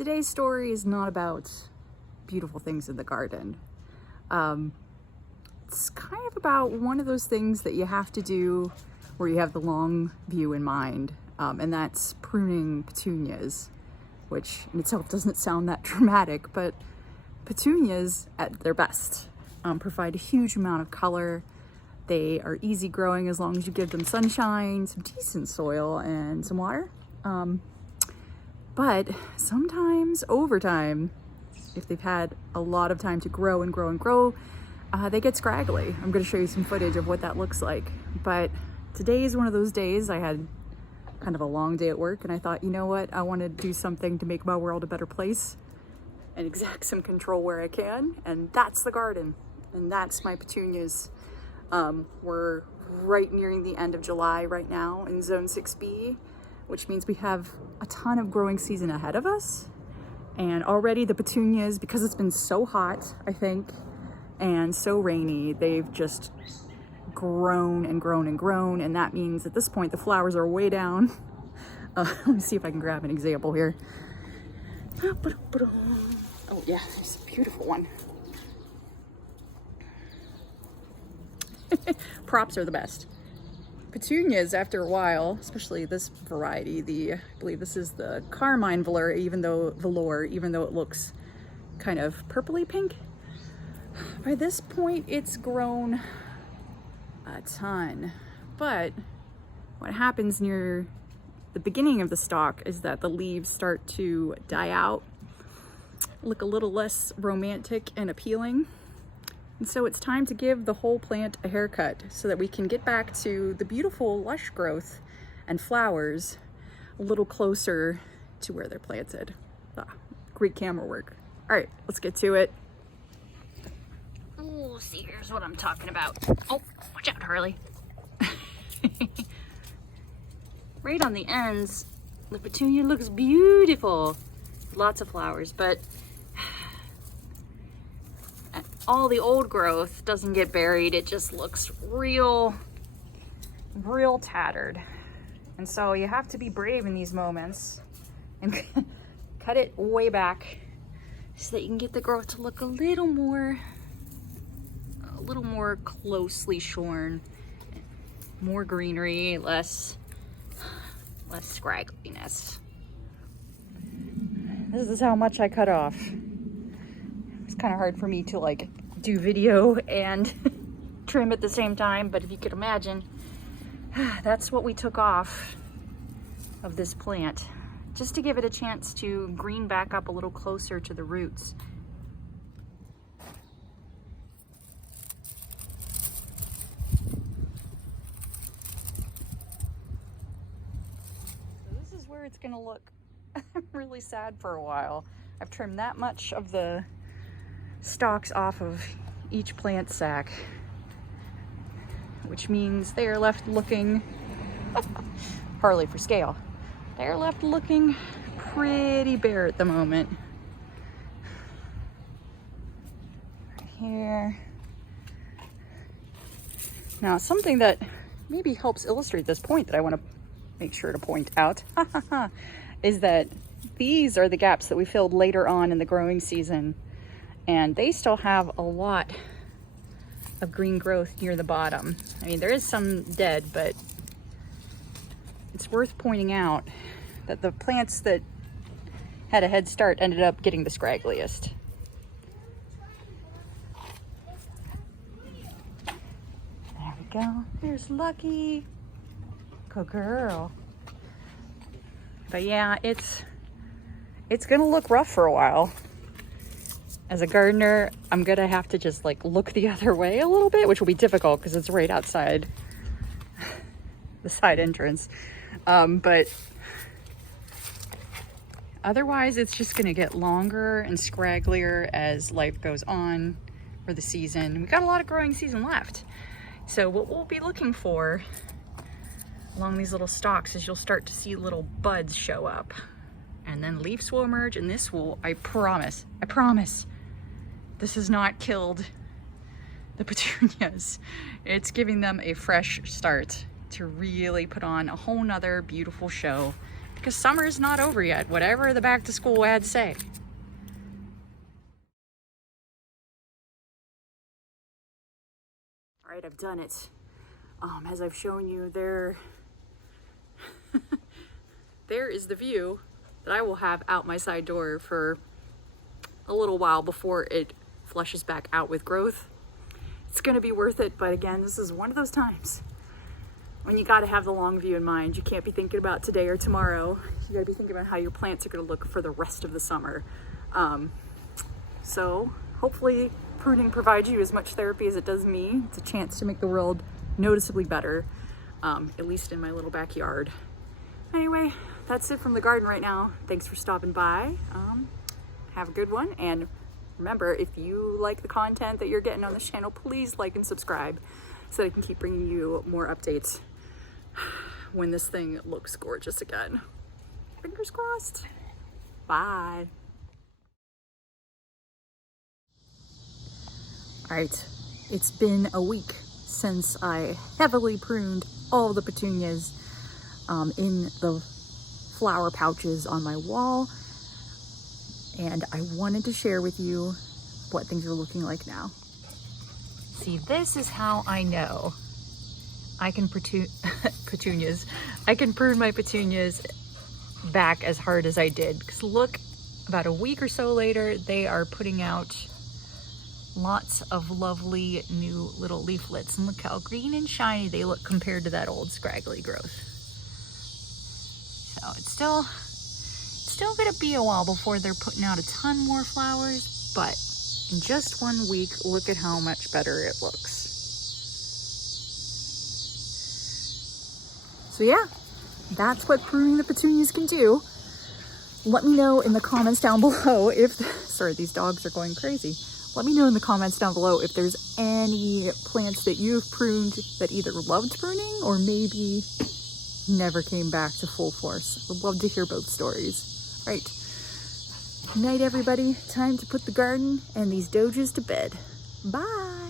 today's story is not about beautiful things in the garden. It's kind of about one of those things that you have to do where you have the long view in mind, and that's pruning petunias, which in itself doesn't sound that dramatic, but petunias at their best provide a huge amount of color. They are easy growing as long as you give them sunshine, some decent soil, and some water. But sometimes over time, if they've had a lot of time to grow and grow and grow, they get scraggly. I'm going to show you some footage of what that looks like. But today is one of those days. I had kind of a long day at work, and I thought, you know what? I want to do something to make my world a better place and exact some control where I can. And that's the garden. And that's my petunias. We're right nearing the end of July right now in Zone 6B, which means we have a ton of growing season ahead of us. And already the petunias, because it's been so hot, I think, and so rainy, they've just grown and grown and grown. And that means at this point, the flowers are way down. Let me see if I can grab an example here. Oh yeah, there's a beautiful one. Props are the best. Petunias, after a while, especially this variety, I believe this is the carmine velour, even though it looks kind of purpley pink. By this point, it's grown a ton. But what happens near the beginning of the stalk is that the leaves start to die out, look a little less romantic and appealing. And so it's time to give the whole plant a haircut so that we can get back to the beautiful lush growth and flowers a little closer to where they're planted. Great camera work. All right, let's get to it. Oh, see, here's what I'm talking about. Oh, watch out, Harley. Right on the ends, the petunia looks beautiful. Lots of flowers, but all the old growth doesn't get buried. It just looks real tattered. And so you have to be brave in these moments and cut it way back so that you can get the growth to look a little more closely shorn, more greenery, less scraggliness. This is how much I cut off. It's kind of hard for me to like do video and trim at the same time, but if you could imagine, that's what we took off of this plant, just to give it a chance to green back up a little closer to the roots. So this is where it's gonna look really sad for a while. I've trimmed that much of the stalks off of each plant sack, which means they are left looking Harley for scale. They're left looking pretty bare at the moment. Right here. Now, something that maybe helps illustrate this point that I want to make sure to point out is that these are the gaps that we filled later on in the growing season. And they still have a lot of green growth near the bottom. I mean, there is some dead, but it's worth pointing out that the plants that had a head start ended up getting the scraggliest. There we go. There's Lucky. Good girl. But yeah, it's gonna look rough for a while. As a gardener, I'm gonna have to just like look the other way a little bit, which will be difficult because it's right outside the side entrance. But otherwise, it's just gonna get longer and scragglier as life goes on for the season. We've got a lot of growing season left. So what we'll be looking for along these little stalks is you'll start to see little buds show up. And then leaves will emerge, and this will, I promise, this has not killed the petunias. It's giving them a fresh start to really put on a whole nother beautiful show because summer is not over yet, whatever the back to school ads say. All right, I've done it. As I've shown you, there is the view that I will have out my side door for a little while before it flushes back out with growth. It's gonna be worth it, but again, this is one of those times when you gotta have the long view in mind. You can't be thinking about today or tomorrow. You gotta be thinking about how your plants are gonna look for the rest of the summer. So hopefully pruning provides you as much therapy as it does me. It's a chance to make the world noticeably better, at least in my little backyard. Anyway, that's it from the garden right now. Thanks for stopping by. Have a good one, and remember, if you like the content that you're getting on this channel, please like and subscribe so that I can keep bringing you more updates when this thing looks gorgeous again. Fingers crossed. Bye. All right, it's been a week since I heavily pruned all the petunias in the flower pouches on my wall, and I wanted to share with you what things are looking like now. See, this is how I know I can petunias. I can prune my petunias back as hard as I did, because look, about a week or so later, they are putting out lots of lovely new little leaflets, and look how green and shiny they look compared to that old scraggly growth. So it's still gonna be a while before they're putting out a ton more flowers, but in just 1 week, look at how much better it looks. So yeah, that's what pruning the petunias can do. Let me know in the comments down below if, sorry, these dogs are going crazy. Let me know in the comments down below if there's any plants that you've pruned that either loved pruning or maybe never came back to full force. I'd love to hear both stories. All right, good night everybody. Time to put the garden and these doges to bed. Bye.